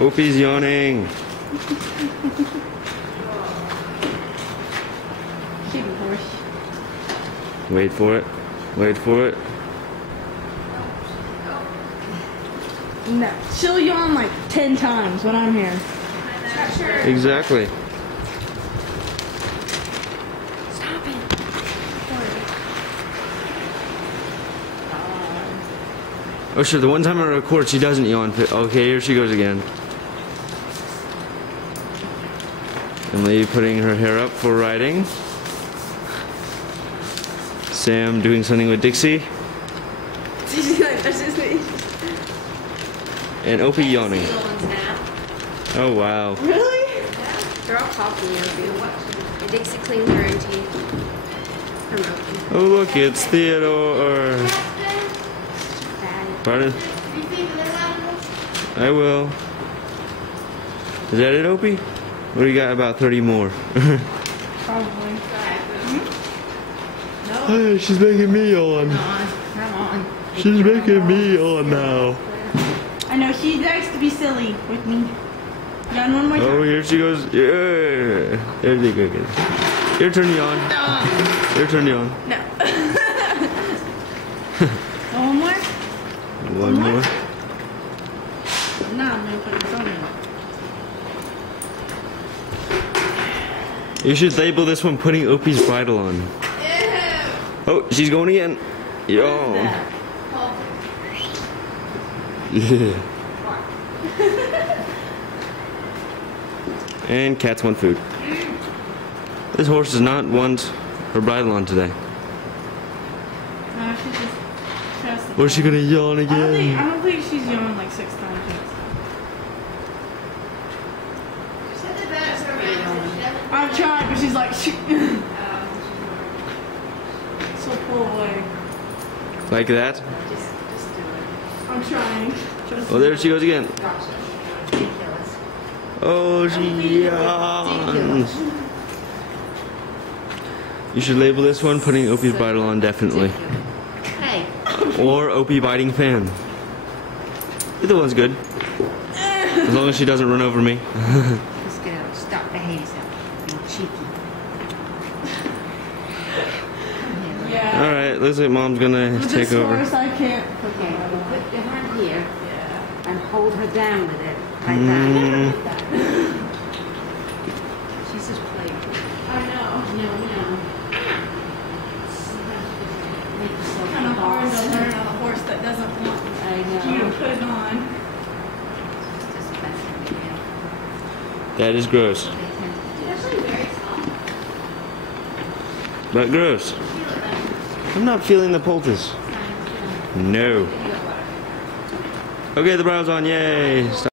Opie's yawning. Wait for it. Wait for it. No, she'll yawn like 10 times when I'm here. Exactly. Stop it. Oh sure, the one time I record she doesn't yawn. Okay, here she goes again. Emily putting her hair up for riding. Sam doing something with Dixie. And Opie yawning. Oh wow. Really? They're all talking now. And Dixie cleans her own teeth. Her milk. Oh look, it's Theodore. Pardon? I will. Is that it, Opie? What do you got? About 30 more. Probably. Hey, she's making me yawn. Come on. She's making me yawn now. I know, she likes to be silly with me. Yawn one more time. Oh, here she goes. Yeah. There they go again. Your turn to yawn. Your turn to yawn. No. One more? One more. No, I'm gonna put it on me. You should label this one putting Opie's bridle on. Ew. Oh, she's going again. Yawn. Yeah. And cats want food. This horse does not want her bridle on today. No, she's just trusting. Or is she gonna yawn I again? don't think she's yawned like 6 times yet. I've tried, but she's like, so pull away. Like that? Just do it. I'm trying. Oh, there she goes again. Gotcha. Ridiculous. Oh, she yawns. You should label this one putting Opie's bridle on, definitely. Hey. Or Opie biting fan. Either one's good. As long as she doesn't run over me. Just gonna stop behaving yourself. Being cheeky. Yeah. Alright, looks like Mom's gonna With take this over. horse, I can't. Okay, put your hand here and hold her down with it. Like Mm. that. She's just playing. I know. No. Make yourself Kind of hard to boss. learn on a horse that doesn't want I know. you to put it on. Just messing with you. That is gross. They tend to do It's actually very soft. But gross. I'm not feeling the poultice. No. Okay, the bridle's on. Yay. Stop.